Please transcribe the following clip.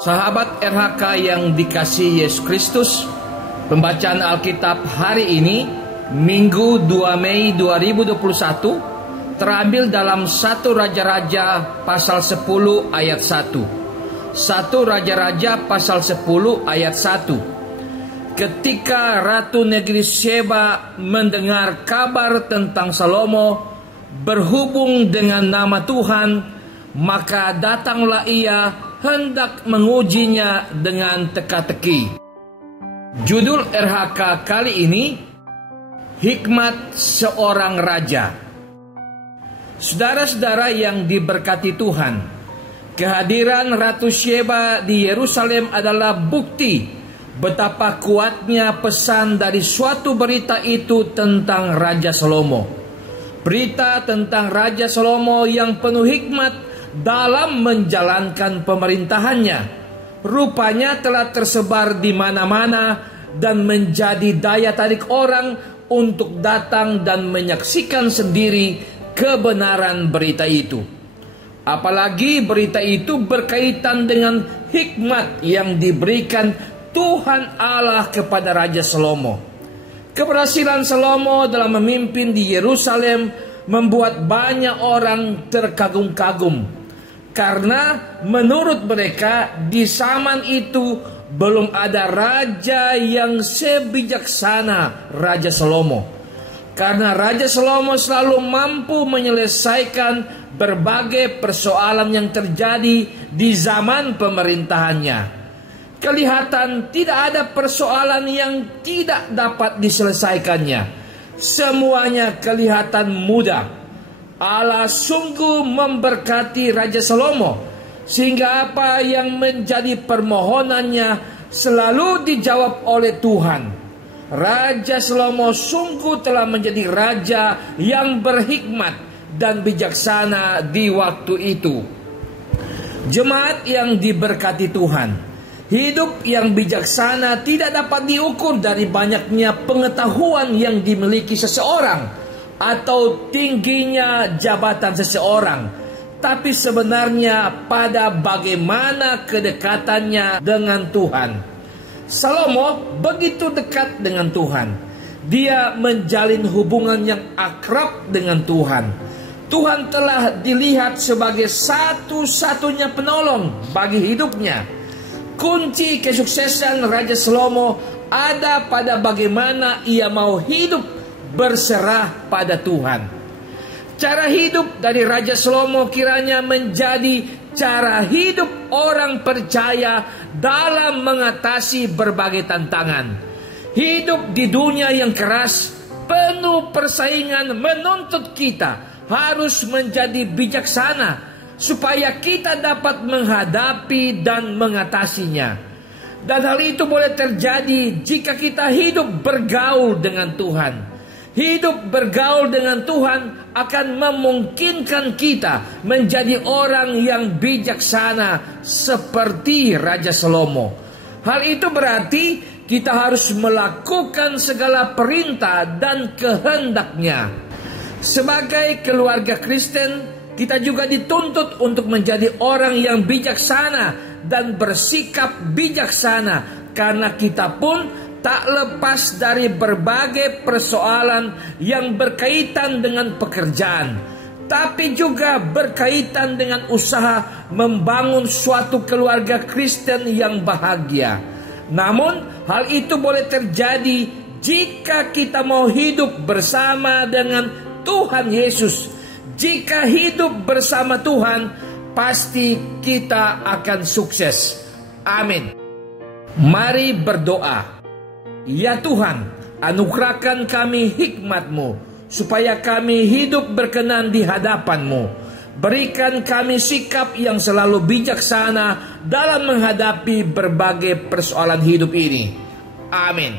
Sahabat RHK yang dikasihi Yesus Kristus, pembacaan Alkitab hari ini, Minggu 2 Mei 2021, terambil dalam 1 Raja-Raja pasal 10 ayat 1. 1 Raja-Raja pasal 10 ayat 1. Ketika Ratu Negeri Sheba mendengar kabar tentang Salomo berhubung dengan nama Tuhan, maka datanglah ia hendak mengujinya dengan teka-teki. Judul RHK kali ini, Hikmat Seorang Raja. Saudara-saudara yang diberkati Tuhan, kehadiran Ratu Sheba di Yerusalem adalah bukti betapa kuatnya pesan dari suatu berita itu tentang Raja Salomo. Berita tentang Raja Salomo yang penuh hikmat dalam menjalankan pemerintahannya, rupanya telah tersebar di mana-mana dan menjadi daya tarik orang untuk datang dan menyaksikan sendiri kebenaran berita itu. Apalagi berita itu berkaitan dengan hikmat yang diberikan Tuhan Allah kepada Raja Salomo. Keberhasilan Salomo dalam memimpin di Yerusalem membuat banyak orang terkagum-kagum, karena menurut mereka di zaman itu belum ada raja yang sebijaksana Raja Salomo. Karena Raja Salomo selalu mampu menyelesaikan berbagai persoalan yang terjadi di zaman pemerintahannya. Kelihatan tidak ada persoalan yang tidak dapat diselesaikannya. Semuanya kelihatan mudah. Allah sungguh memberkati Raja Salomo, sehingga apa yang menjadi permohonannya selalu dijawab oleh Tuhan. Raja Salomo sungguh telah menjadi raja yang berhikmat dan bijaksana di waktu itu. Jemaat yang diberkati Tuhan, hidup yang bijaksana tidak dapat diukur dari banyaknya pengetahuan yang dimiliki seseorang atau tingginya jabatan seseorang, tapi sebenarnya pada bagaimana kedekatannya dengan Tuhan. Salomo begitu dekat dengan Tuhan. Dia menjalin hubungan yang akrab dengan Tuhan. Tuhan telah dilihat sebagai satu-satunya penolong bagi hidupnya. Kunci kesuksesan Raja Salomo ada pada bagaimana ia mau hidup berserah pada Tuhan. Cara hidup dari Raja Salomo kiranya menjadi cara hidup orang percaya dalam mengatasi berbagai tantangan. Hidup di dunia yang keras, penuh persaingan menuntut kita harus menjadi bijaksana supaya kita dapat menghadapi dan mengatasinya. Dan hal itu boleh terjadi jika kita hidup bergaul dengan Tuhan. Hidup bergaul dengan Tuhan akan memungkinkan kita menjadi orang yang bijaksana seperti Raja Salomo. Hal itu berarti kita harus melakukan segala perintah dan kehendaknya. Sebagai keluarga Kristen, kita juga dituntut untuk menjadi orang yang bijaksana dan bersikap bijaksana, karena kita pun tak lepas dari berbagai persoalan yang berkaitan dengan pekerjaan, tapi juga berkaitan dengan usaha membangun suatu keluarga Kristen yang bahagia. Namun hal itu boleh terjadi jika kita mau hidup bersama dengan Tuhan Yesus. Jika hidup bersama Tuhan, pasti kita akan sukses. Amin. Mari berdoa. Ya Tuhan, anugerahkan kami hikmat-Mu, supaya kami hidup berkenan di hadapan-Mu. Berikan kami sikap yang selalu bijaksana dalam menghadapi berbagai persoalan hidup ini. Amin.